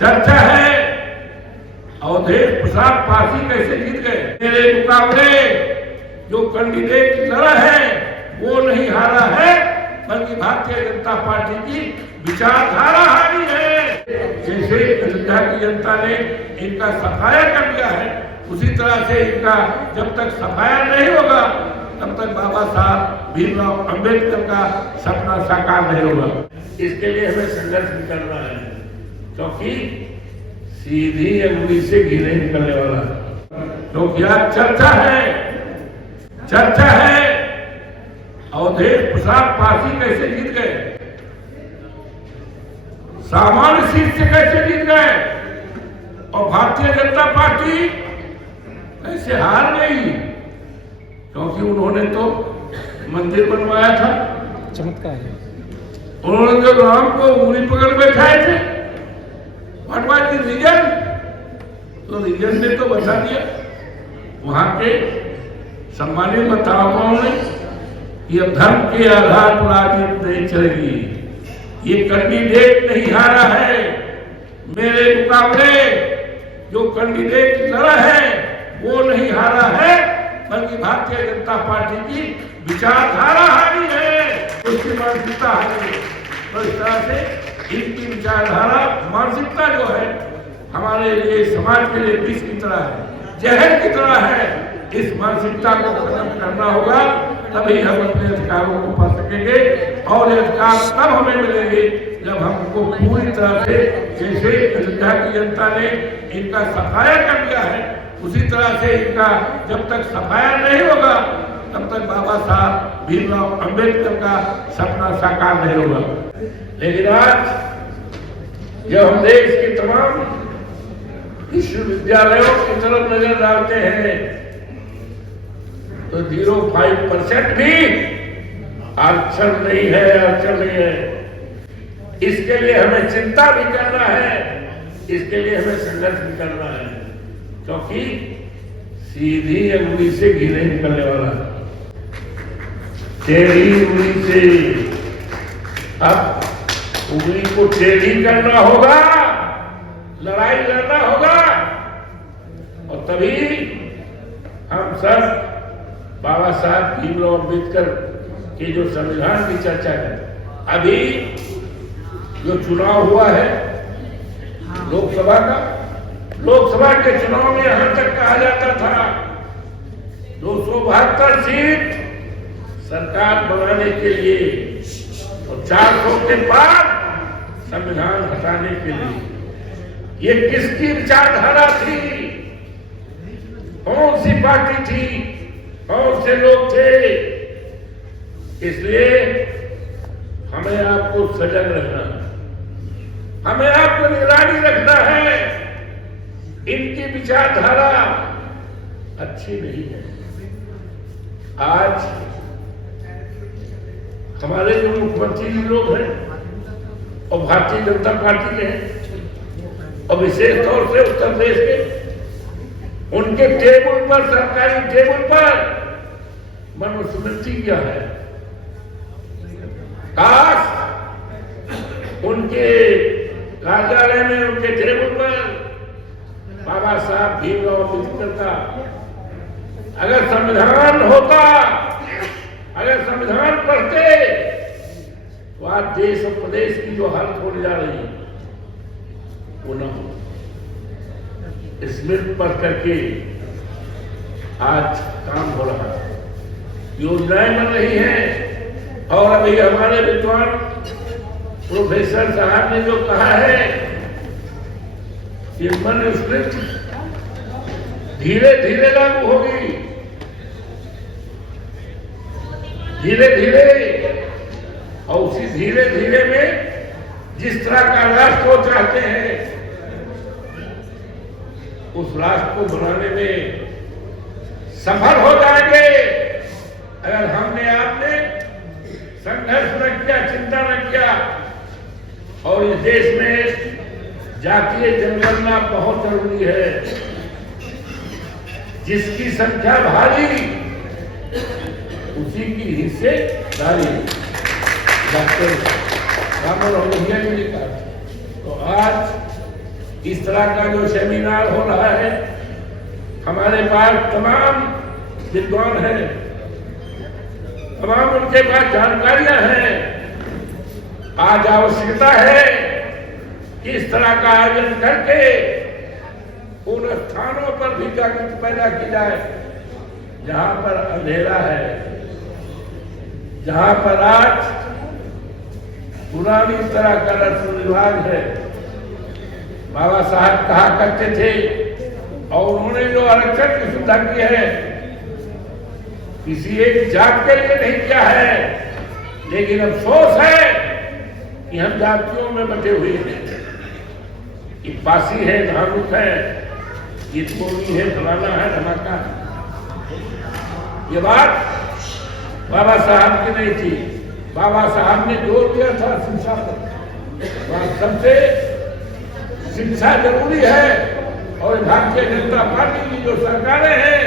चर्चा है अवधेश प्रसाद पासी कैसे जीत गए। मेरे मुकाबले जो कैंडिडेट लड़ा है वो नहीं हारा है, बल्कि भारतीय जनता पार्टी की विचारधारा हारी है। जैसे अयोध्या की जनता ने इनका सफाया कर दिया है, उसी तरह से इनका जब तक सफाया नहीं होगा तब तक बाबा साहब भीमराव अंबेडकर का सपना साकार नहीं होगा। इसके लिए हमें संघर्ष भी करना है, क्योंकि सीधी अंगुली से घी नहीं निकलने वाला। क्योंकि आज चर्चा है अवधेश प्रसाद पासी कैसे जीत गए, सामान्य सीट से कैसे जीत गए, और भारतीय जनता पार्टी कैसे हार गई। क्योंकि उन्होंने तो मंदिर बनवाया था, चमत्कार है। उन्होंने जो राम को उंगली पकड़ बैठाए थे, व्हाट वाज द रीजन, तो रीजन ने तो बता दिया वहां के सम्मानित मतदाताओं ने कि अब धर्म के आधार पर राजनीति नहीं चलेगी। ये कैंडिडेट नहीं हारा है, मेरे मुकाबले जो कैंडिडेट लड़ा है वो नहीं हारा है, बल्कि भारतीय जनता पार्टी की विचारधारा हारी है, उसकी मानसिकता हारी है। तो इस तरह से इनकी विचारधारा मानसिकता जो है हमारे लिए, समाज के लिए विष की तरह है, जहर की तरह है। इस मानसिकता को खत्म करना होगा, तभी हम अपने अधिकारों को पा सकेंगे। और ये अधिकार तब हमें मिलेंगे जब हमको पूरी तरह से, जैसे अयोध्या की जनता ने इनका सफाया कर दिया है, उसी तरह से इनका जब तक सफाया नहीं होगा तब तक बाबा साहब भीमराव अंबेडकर का सपना साकार नहीं होगा। लेकिन आज जब हम देश के तमाम विश्वविद्यालयों की तरफ नजर डालते हैं तो 0.5% भी आरक्षण नहीं है। इसके लिए हमें चिंता भी करना है, इसके लिए हमें संघर्ष भी करना है, क्योंकि सीधी अंगुली से घी नहीं निकलने वाला, टेढ़ी उंगली से। अब उंगली को टेढ़ी करना होगा, लड़ाई लड़ना होगा, और तभी हम सब बाबा साहब भीमराव अंबेडकर के जो संविधान की चर्चा है, अभी जो चुनाव हुआ है लोकसभा के चुनाव में यहां तक कहा जाता था 272 सीट सरकार बनाने के लिए और 400 के बाद संविधान हटाने के लिए। ये किसकी विचारधारा थी, कौन सी पार्टी थी, कौन से लोग थे। इसलिए हमें आपको सजग रहना है, हमें आपको निगरानी रखना है। इनकी विचारधारा अच्छी नहीं है। आज हमारे जो मुख्यमंत्री जी लोग हैं और भारतीय जनता पार्टी के हैं, और विशेष तौर से उत्तर प्रदेश के, उनके टेबल पर, सरकारी टेबल पर मनुस्मृति क्या है। काश उनके कार्यालय में, उनके टेबल पर बाबा साहब भीमराव अंबेडकर का अगर संविधान होता, अगर संविधान पढ़ते, तो आज देश और प्रदेश की जो हालत होने जा रही है वो न हो। स्मृति पढ़ करके आज काम हो रहा है, योजनाएं बन रही हैं। और अभी हमारे विद्वान प्रोफेसर साहब ने जो कहा है कि मनुस्मृति धीरे धीरे लागू होगी, धीरे धीरे, और उसी धीरे धीरे में जिस तरह का राष्ट्र को चाहते हैं उस राष्ट्र को बनाने में सफल हो जाएंगे अगर हमने आपने संघर्ष न किया, चिंता न किया। और इस देश में जातीय जनगणना बहुत जरूरी है। जिसकी संख्या भारी उसी की हिस्सेदारी, डॉक्टर राममनोहर लोहिया जी ने कहा। तो आज इस तरह का जो सेमिनार हो रहा है, हमारे पास तमाम विद्वान हैं, तमाम उनके पास जानकारियां हैं। आज आवश्यकता है कि इस तरह का आयोजन करके उन स्थानों पर भी जागृति पैदा की जाए जहां पर अंधेरा है, जहां पर आज पुरानी तरह का रस्म रिवाज है। बाबा साहब कहा करते थे, और उन्होंने जो आरक्षण की सुविधा की है किसी एक जात के लिए नहीं किया है, लेकिन अफसोस है कि हम जातियों में बटे हुए हैं। कि पासी है, धानुक है, गीतगोनी है, फलाना है, धमाका है। ये बात बाबा साहब की नहीं थी। बाबा साहब ने जोर दिया था शिक्षा पर। सबसे शिक्षा जरूरी है, और भारतीय जनता पार्टी की जो सरकारें हैं,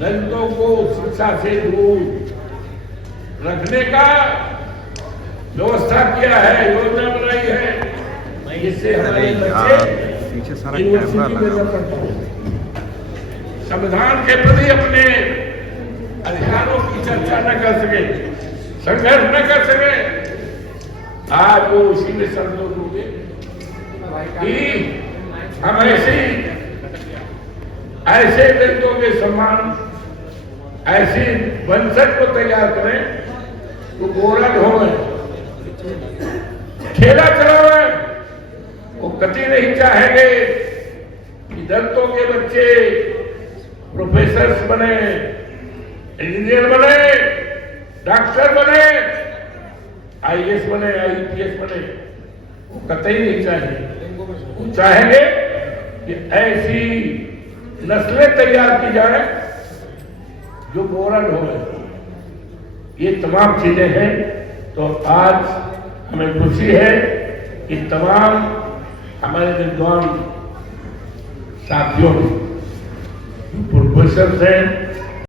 दलितों को शिक्षा से दूर रखने का व्यवस्था किया है, योजना बनाई है, जिससे हमारे बच्चे संविधान के प्रति अपने अधिकारों की चर्चा न कर सके, संघर्ष न कर सके। आज वो उसी में संतोष हो गए कि हम ऐसे दलितों के सम्मान, ऐसे वंशज को तैयार करें तो गोरा ढोंगे, ठेला चलावे। वो कभी नहीं चाहेंगे कि दलितों के बच्चे प्रोफेसर बने, इंजीनियर बने, डॉक्टर बने, आईएएस बने, आईपीएस बने। वो कतई नहीं चाहेंगे। वो चाहेंगे कि ऐसी नस्लें तैयार की जाए जो गोरल हो। ये तमाम चीजें हैं। तो आज हमें खुशी है कि तमाम हमारे विद्वान साथियों, प्रोफेसर हैं,